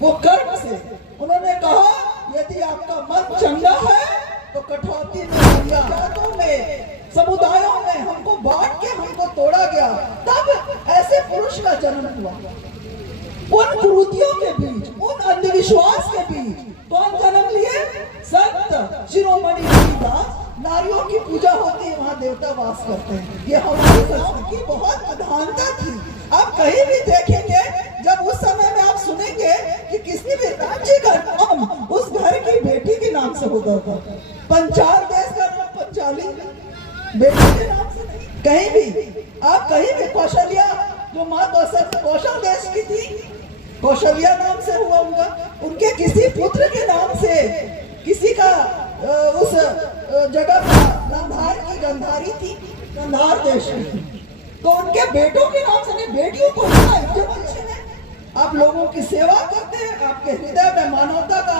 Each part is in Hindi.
वो कर्म से। उन्होंने कहा यदि आपका मन चंगा है तो कठौती में, जातों में, समुदायों में हमको बांट के हमको तोड़ा गया, तब ऐसे पुरुष का जन्म हुआ। उन कुरीतियों के बीच, उन अंधविश्वास के बीच कौन जन्म लिए? संत शिरोमणि रविदास। नारियों की पूजा होती है, वहां देवता वास करते हैं। ये हमारी संस्कृति की बहुत प्रधानता थी। आप कहीं भी देखेंगे, जब उस समय में आप सुनेंगे कि किसी भी राज्य का नाम उस घर की बेटी के नाम से होता था। पंचाल देश का नाम पंचाली बेटी के नाम से नहीं। कहीं भी आप कहीं भी कौशल्या, जो माँ कौशल देश की थी, कौशल्या नाम से हुआ उनका, उनके किसी पुत्र के नाम से, किसी का उस जगह का गंधार की गंधारी थी, गंधार देश में, तो उनके बेटों के नाम से नहीं, बेटियों को आप लोगों की सेवा करते हैं। आपके हृदय में मानवता का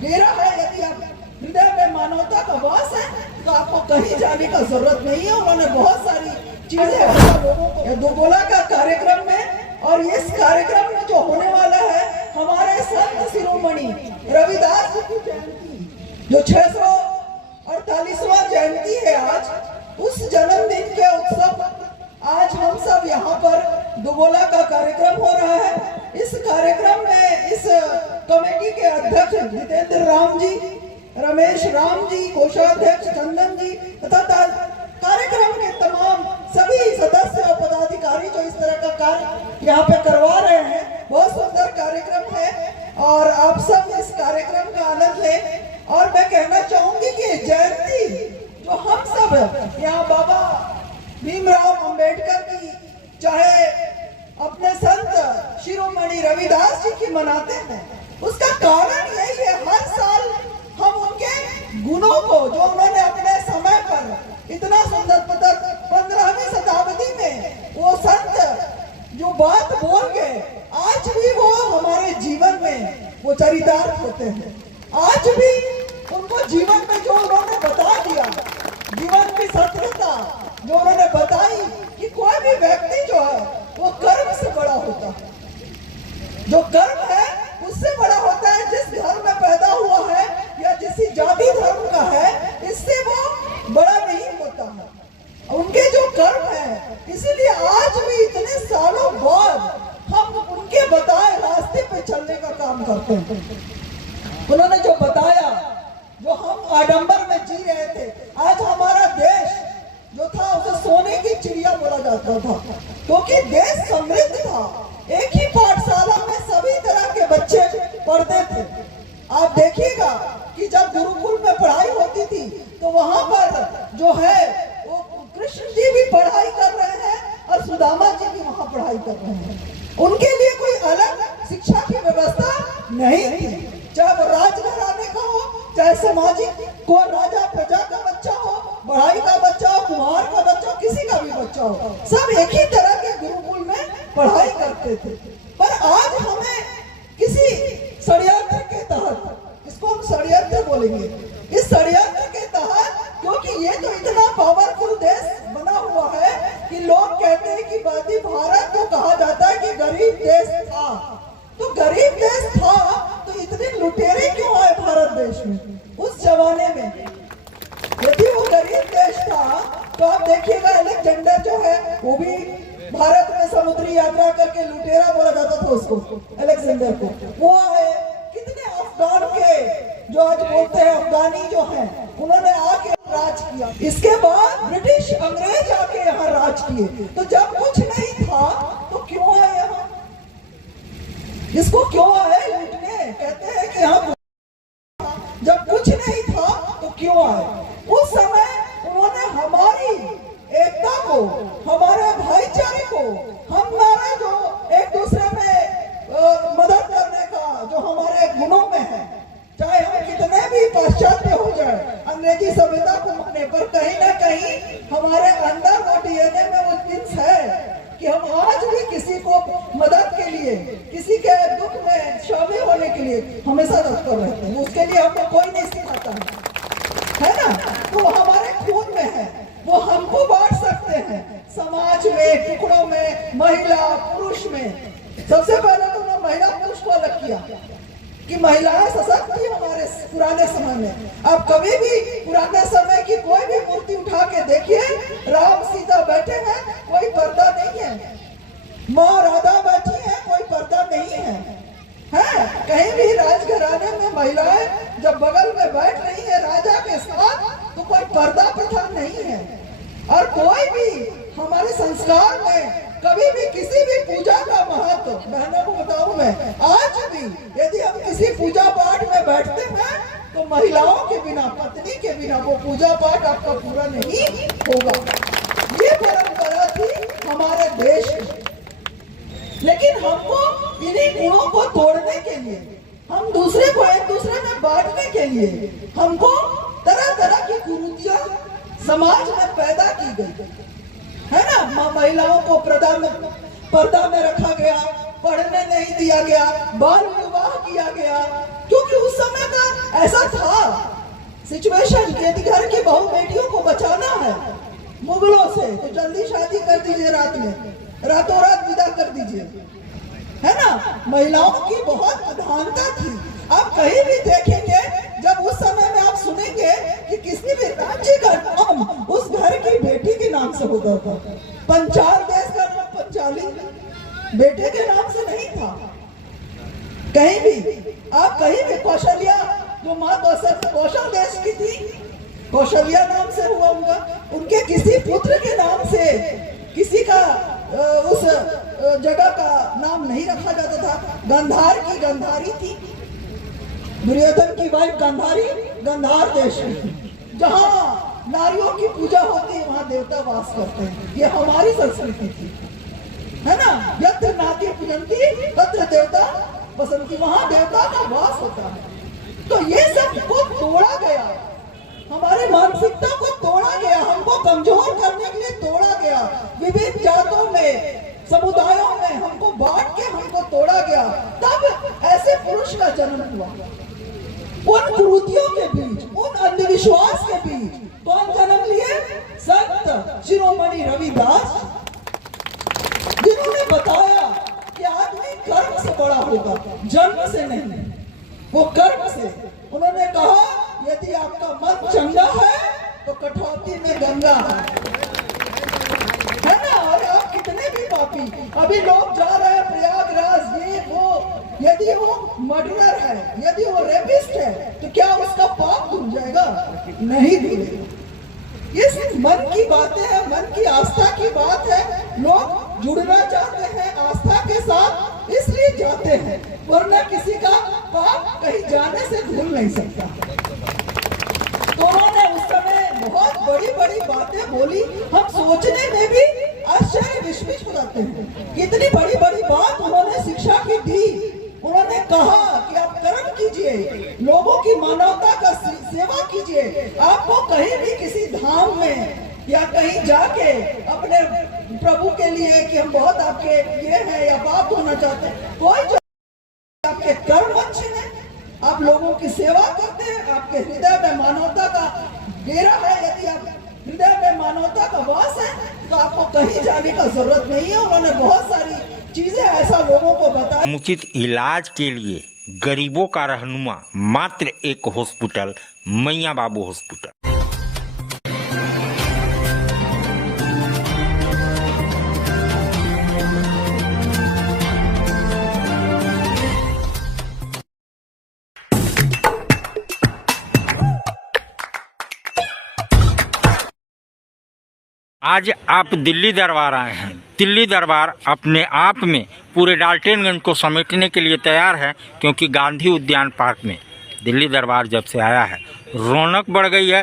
डेरा है, यदि आप हृदय में मानवता का वास है तो आपको कहीं जाने का जरूरत नहीं है। उन्होंने बहुत सारी चीजें लोगों को दुगोला का कार्यक्रम में, और इस कार्यक्रम में जो होने वाला है, हमारे संत शिरोमणि रविदास जी की जयंती, जो 648वां जयंती है आज, उस जन्मदिन के उत्सव आज हम सब यहाँ पर दुगोला का कार्यक्रम हो रहा है। इस कार्यक्रम में इस कमेटी के अध्यक्ष जितेंद्र राम जी, रमेश राम जी, कोषाध्यक्ष चंदन जी तथा कार्यक्रम के तमाम सभी सदस्य और पदाधिकारी जो इस तरह का कार्य यहाँ पे करवा रहे हैं। बहुत सुंदर कार्यक्रम है और आप सब इस कार्यक्रम का आनंद लें। और मैं कहना चाहूंगी कि जयंती जो हम सब यहाँ बाबा भीमराव अंबेडकर की, चाहे अपने संत शिरोमणि रविदास जी की मनाते हैं, उसका कारण यही है, हर साल हम उनके गुणों को, जो उन्होंने अपने समय पर इतना सुंदर 15वीं शताब्दी में वो संत जो बात बोल गए, आज भी वो हमारे जीवन में वो चरितार्थ होते हैं। आज भी उनको जीवन में जो उन्होंने बता दिया, जीवन की सत्यता जो उन्होंने बताई कि कोई भी व्यक्ति जो है वो कर्म से बड़ा होता है। जो कर्म है उससे बड़ा होता है। जिस घर में पैदा हुआ है या जिस जाति धर्म का है, इससे वो बड़ा नहीं होता है। उनके जो कर्म है, इसीलिए आज भी इतने सालों बाद हम उनके बताए रास्ते पे चलने का काम करते हैं। उन्होंने जो बताया, जो हम आडंबर में जी रहे थे, आज हमारा देश जो था उसे सोने की चिड़िया बोला जाता था, क्योंकि देश समृद्ध था। एक ही पाठशाला में सभी तरह के बच्चे पढ़ते थे। आप देखिएगा कि जब गुरुकुल में पढ़ाई होती थी तो वहां पर जो है वो कृष्ण जी भी पढ़ाई कर रहे हैं और सुदामा जी भी वहां पढ़ाई कर रहे हैं। उनके लिए कोई अलग शिक्षा की व्यवस्था नहीं थी। चाहे वो राजघराने का हो, चाहे सामाजिक को, राजा प्रजा का बच्चा हो, बढ़ाई का बच्चा हो, कुमार का बच्चा हो, किसी का भी बच्चा हो, सब एक ही तरह के गुरुकुल में पढ़ाई करते थे। पर आज हमें किसी षड्यंत्र के तहत, इसको हम षड्यंत्र बोलेंगे, इस षड्यंत्र के तहत, क्योंकि ये तो इतना पावरफुल देश बना हुआ है कि लोग कहते हैं कि वादी भारत को कहा जाता है कि गरीब देश था। तो गरीब देश था तो इतने लुटेरे क्यों आए भारत देश में उस जमाने में? यदि वो गरीब देश था तो आप देखिएगा अलेक्जेंडर जो है वो भी भारत में समुद्री यात्रा करके लुटेरा बोला जाता था उसको, अलेक्जेंडर को। वो आए, कितने अफगान के जो आज बोलते हैं अफगानी जो हैं, उन्होंने आके राज किया। इसके बाद ब्रिटिश अंग्रेज आके यहाँ राज किए। तो जब कुछ नहीं था तो क्यों आए यहाँ? इसको क्यों आए लूटने? कहते हैं कि हम जब कुछ नहीं था तो क्यों आए? उस समय उन्होंने हमारी एकता को, हमारे भाईचारे को, हमारा जो एक दूसरे में मदद करने का जो हमारे गुणों में है, चाहे हम कितने भी पाश्चात्य हो जाए, अंग्रेजी सभ्यता को माने, पर कहीं ना कहीं हमारे अंदर वो डीएनए में वो जिन्स है कि हम आज भी किसी को मदद के लिए, किसी के दुख में शामिल होने के लिए हमेशा तत्पर रहते हैं। उसके लिए हमको कोई नहीं सिखाता है ना? तो हमारे खून में है, वो हमको बांट सकते हैं समाज में, टुकड़ों में, महिला पुरुष में। सबसे पहले तो उन्होंने महिला पुरुष को अलग किया। कि महिलाएं सशक्त थी हमारे पुराने समय में। आप कभी भी पुराने समय की कोई भी मूर्ति उठा के देखिए, राम सीता बैठे हैं, कोई पर्दा नहीं है, माँ राधा बैठी है, कोई पर्दा नहीं है। कहीं भी राजघराने में महिलाएं जब बगल में बैठ रही है राजा के साथ, तो कोई पर्दा प्रथा नहीं है। और कोई भी हमारे संस्कार में कभी भी किसी भी पूजा का महत्व, बहनों को बताऊं मैं, आज भी यदि हम किसी पूजा पाठ में बैठते हैं तो महिलाओं के बिना, पत्नी के बिना वो पूजा पाठ आपका पूरा नहीं होगा। ये परंपरा थी हमारे देश में। लेकिन हमको इन्हीं गुणों को तोड़ने के लिए, हम दूसरे को एक दूसरे में बांटने के लिए, हमको तरह तरह की कुरीतियां समाज में पैदा की गई है ना। महिलाओं को पर्दा में रखा गया, पढ़ने नहीं दिया गया, बाल विवाह किया गया, क्योंकि उस समय का ऐसा था सिचुएशन कि यदि घर की बहू बेटियों को बचाना है मुगलों से तो जल्दी शादी कर दीजिए, रात में रातों रात विदा कर दीजिए, है ना। महिलाओं की बहुत प्रधानता थी। आप कहीं भी देखेंगे, जब उस समय में आप सुनेंगे कि किसी भी राज्य का नाम उस घर की बेटी के नाम से होता था। पंचाल देश का नाम पंचाली बेटे के नाम से नहीं था। कहीं भी आप कहीं भी कौशल्या, जो माँ कौशल देश की थी, कौशल्या नाम से हुआ उनका, उनके किसी पुत्र के नाम से किसी का उस जगह का नाम नहीं रखा जाता था। गंधार की गंधारी थी, दुर्योधन की वाइफ गंधारी, गंधार देश में जहाँ नारियों की पूजा होती है वहाँ देवता वास करते हैं। ये हमारी संस्कृति थी, है ना। यत्र नाती पूजंती तत्र देवता बसंती, वहाँ देवता का वास होता है। तो ये सब को तोड़ा गया, हमारी मानसिकता को तोड़ा गया, हमको कमजोर करने के लिए तोड़ा गया। विभिन्न जातों में, समुदायों में हमको बांट के हमको तोड़ा गया। तब ऐसे पुरुष का जन्म हुआ। उन कुरीतियों के बीच, उन अंधविश्वास के बीच कौन जन्म लिए? संत शिरोमणि रविदास, जिन्होंने बताया कि आदमी कर्म से बड़ा होगा, जन्म से नहीं, वो कर्म से। उन्होंने कहा यदि आपका मन चंगा है तो कठौती में गंगा है ना। और आप कितने भी पापी, अभी लोग जा रहे हैं प्रयागराज, ये वो, यदि वो मर्डरर है, यदि वो रेपिस्ट है, तो क्या उसका पाप धुल जाएगा? नहीं धुलेगा। ये सिर्फ मन की बातें हैं, मन की आस्था की बात है। लोग जुड़ना चाहते हैं आस्था के साथ, इसलिए जाते हैं, वरना किसी का पाप कहीं जाने से धुल नहीं सकता। तो उन्होंने उस समय बहुत बड़ी बड़ी बातें बोली, हम सोचने में भी आश्चर्य विस्मित हो जाते हैं। कितनी बड़ी बड़ी बात उन्होंने शिक्षा की दी। उन्होंने कहा कि आप कर्म कीजिए, लोगों की मानवता का सेवा कीजिए। आपको कहीं भी किसी धाम में या कहीं जाके अपने प्रभु के लिए कि हम बहुत आपके ये हैं या पाप होना चाहते हैं, कोई जो आपके कर्म अच्छे हैं, आप लोगों की सेवा करते हैं, आपके हृदय में मानवता का डेरा है, यदि आप हृदय में मानवता का वास है, तो आपको कहीं जाने का जरूरत नहीं है। उन्होंने बहुत सारी चीजें ऐसा लोगों को बताया। समुचित इलाज के लिए गरीबों का रहनुमा मात्र एक हॉस्पिटल, मैया बाबू हॉस्पिटल। आज आप दिल्ली दरबार आए हैं। दिल्ली दरबार अपने आप में पूरे डाल्टनगंज को समेटने के लिए तैयार है, क्योंकि गांधी उद्यान पार्क में दिल्ली दरबार जब से आया है रौनक बढ़ गई है।